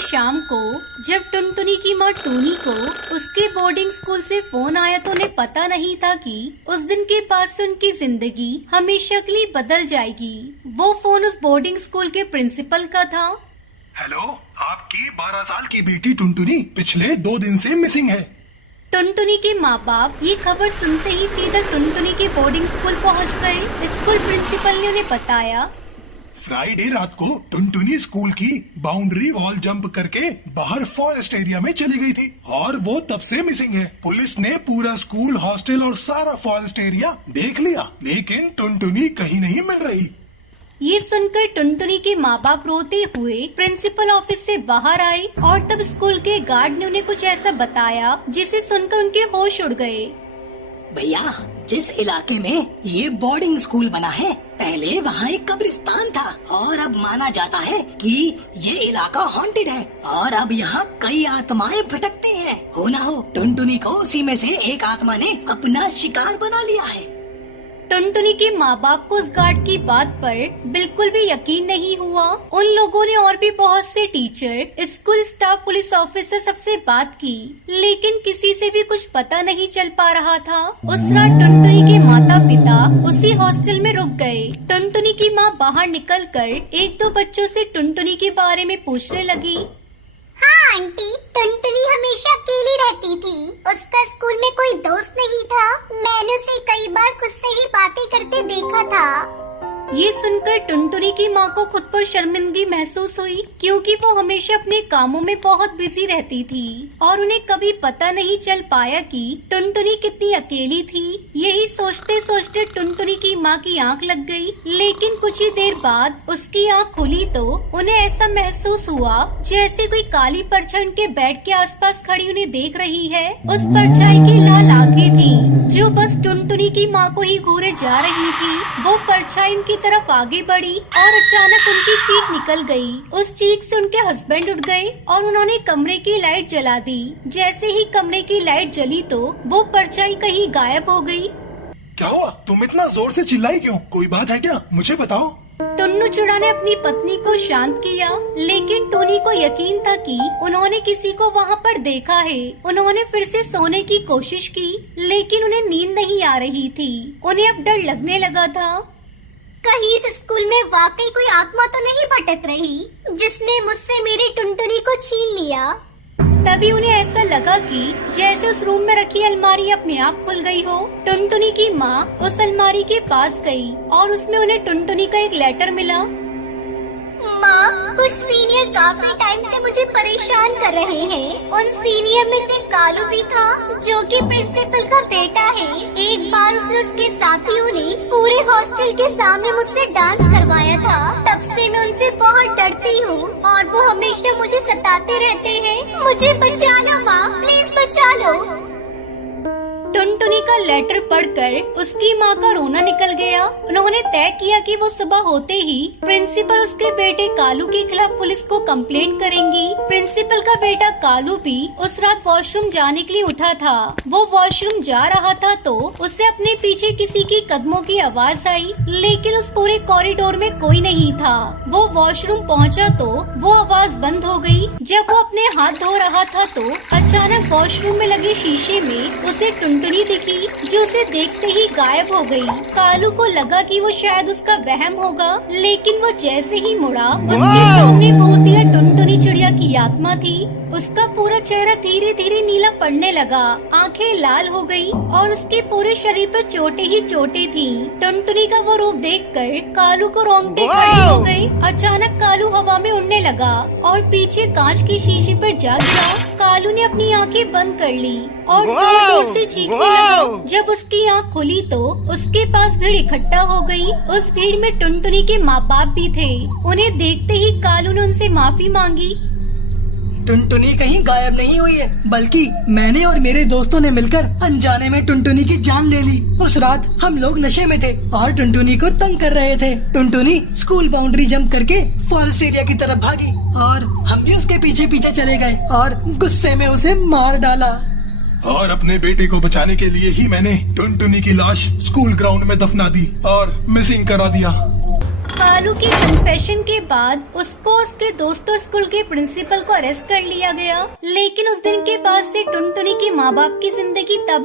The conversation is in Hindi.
शाम को जब टुनटुनी की माँ टूनी को उसके बोर्डिंग स्कूल से फोन आया तो उन्हें पता नहीं था कि उस दिन के बाद से उनकी जिंदगी हमेशा के लिए बदल जाएगी। वो फोन उस बोर्डिंग स्कूल के प्रिंसिपल का था। हेलो, आपकी 12 साल की बेटी टुनटुनी पिछले 2 दिन से मिसिंग है। टुनटुनी के माँ बाप ये खबर सुनते ही सीधा टुनटुनी के बोर्डिंग स्कूल पहुँच गए। स्कूल प्रिंसिपल ने उन्हें बताया, फ्राइडे रात को टुनटुनी स्कूल की बाउंड्री वॉल जंप करके बाहर फॉरेस्ट एरिया में चली गई थी और वो तब से मिसिंग है। पुलिस ने पूरा स्कूल, हॉस्टल और सारा फॉरेस्ट एरिया देख लिया, लेकिन टुनटुनी कहीं नहीं मिल रही। ये सुनकर टुनटुनी के माँ बाप रोते हुए प्रिंसिपल ऑफिस से बाहर आए और तब स्कूल के गार्ड ने उन्हें कुछ ऐसा बताया जिसे सुनकर उनके होश उड़ गए। भैया, जिस इलाके में ये बोर्डिंग स्कूल बना है, पहले वहाँ एक कब्रिस्तान था और अब माना जाता है कि ये इलाका हॉन्टेड है और अब यहाँ कई आत्माएं भटकती हैं। हो ना हो टुनटुनी को उसी में से एक आत्मा ने अपना शिकार बना लिया है। टुनटुनी के माँ बाप को उस गार्ड की बात पर बिल्कुल भी यकीन नहीं हुआ। उन लोगों ने और भी बहुत से teacher, school staff, police officer सबसे बात की, लेकिन किसी से भी कुछ पता नहीं चल पा रहा था। उस रात टुनटुनी के माता पिता उसी हॉस्टल में रुक गए। टुनटुनी की माँ बाहर निकलकर 1-2 बच्चों से टुनटुनी के बारे में पूछने लगी। हाँ आंटी, टुनटुनी हमेशा अकेली रहती थी। उसका स्कूल में कोई दोस्त नहीं था। मैंने उसे कई बार खुद से ही बातें करते देखा था। ये सुनकर टुनटुनी की माँ को खुद पर शर्मिंदगी महसूस हुई, क्योंकि वो हमेशा अपने कामों में बहुत बिजी रहती थी और उन्हें कभी पता नहीं चल पाया कि टुनटुनी कितनी अकेली थी। यही सोचते सोचते टुनटुनी की माँ की आंख लग गई, लेकिन कुछ ही देर बाद उसकी आंख खुली तो उन्हें ऐसा महसूस हुआ जैसे कोई काली परछाई उनके बेड के आसपास खड़ी उन्हें देख रही है। उस परछाई की लाल आंखें थी जो बस टुनटुनी की माँ को ही घूरे जा रही थी। वो परछाई उनकी तरफ आगे बढ़ी और अचानक उनकी चीख निकल गई। उस चीख से उनके हस्बैंड उठ गए और उन्होंने कमरे की लाइट जला दी। जैसे ही कमरे की लाइट जली तो वो परछाई कहीं गायब हो गई। क्या हुआ? तुम इतना जोर से चिल्लाई क्यों? कोई बात है क्या? मुझे बताओ। टुन्नू चूड़ा ने अपनी पत्नी को शांत किया, लेकिन टूनी को यकीन था कि उन्होंने किसी को वहाँ पर देखा है। उन्होंने फिर से सोने की कोशिश की, लेकिन उन्हें नींद नहीं आ रही थी। उन्हें अब डर लगने लगा था। कहीं इस स्कूल में वाकई कोई आत्मा तो नहीं भटक रही जिसने मुझसे मेरी टुनटुनी को छीन लिया। तभी उन्हें ऐसा लगा कि जैसे उस रूम में रखी अलमारी अपने आप खुल गई हो। टुनटुनी की माँ उस अलमारी के पास गई और उसमें उन्हें टुनटुनी का एक लेटर मिला। माँ, कुछ सीनियर काफी टाइम से मुझे परेशान कर रहे हैं। उन सीनियर में से कालू भी था, जो कि प्रिंसिपल का बेटा है। एक बार उसने उसके साथियों ने पूरे हॉस्टल के सामने मुझसे डांस करवाया था। तब से मैं उनसे बहुत डरती हूँ और वो हमेशा मुझे सताते रहते हैं। मुझे बचा लो माँ, प्लीज बचा लो। टुनटुनी का लेटर पढ़कर उसकी माँ का रोना निकल गया। उन्होंने तय किया कि वो सुबह होते ही प्रिंसिपल उसके बेटे कालू के खिलाफ पुलिस को कंप्लेंट करेंगी। प्रिंसिपल का बेटा कालू भी उस रात वॉशरूम जाने के लिए उठा था। वो वॉशरूम जा रहा था तो उसे अपने पीछे किसी की कदमों की आवाज आई, लेकिन उस पूरे कॉरिडोर में कोई नहीं था। वो वॉशरूम पहुँचा तो वो आवाज बंद हो गई। जब वो अपने हाथ धो रहा था तो अचानक वॉशरूम में लगे शीशे में उसे टुनटुनी दिखी, जो उसे देखते ही गायब हो गई। कालू को लगा कि वो शायद उसका वहम होगा, लेकिन वो जैसे ही मुड़ा उसके सामने भूतिया टुनटुनी चिड़िया की आत्मा थी। उसका पूरा चेहरा धीरे धीरे नीला पड़ने लगा, आंखें लाल हो गई और उसके पूरे शरीर पर चोटें ही चोटें थी। टुनटुनी का वो रूप देखकर कालू को रोंगटे खड़े हो गए। अचानक कालू हवा में उड़ने लगा और पीछे कांच की शीशी पर जा गिरा। कालू ने अपनी आंखें बंद कर ली और जोर से चीखने लगा। जब उसकी आंख खुली तो उसके पास भीड़ इकट्ठा हो गई। उस भीड़ में टुनटुनी के माँ बाप भी थे। उन्हें देखते ही कालू ने उनसे माफी मांगी। टुनटुनी कहीं गायब नहीं हुई है, बल्कि मैंने और मेरे दोस्तों ने मिलकर अनजाने में टुनटुनी की जान ले ली। उस रात हम लोग नशे में थे और टुनटुनी को तंग कर रहे थे। टुनटुनी स्कूल बाउंड्री जंप करके फॉरेस्ट एरिया की तरफ भागी और हम भी उसके पीछे पीछे चले गए और गुस्से में उसे मार डाला। और अपने बेटे को बचाने के लिए ही मैंने टुनटुनी की लाश स्कूल ग्राउंड में दफना दी और मिसिंग करा दिया। कालू की कन्फेशन के बाद उसको उसके दोस्तों स्कूल के प्रिंसिपल को अरेस्ट कर लिया गया। लेकिन उस दिन के बाद से टुनटुनी के माँ बाप की जिंदगी तबाह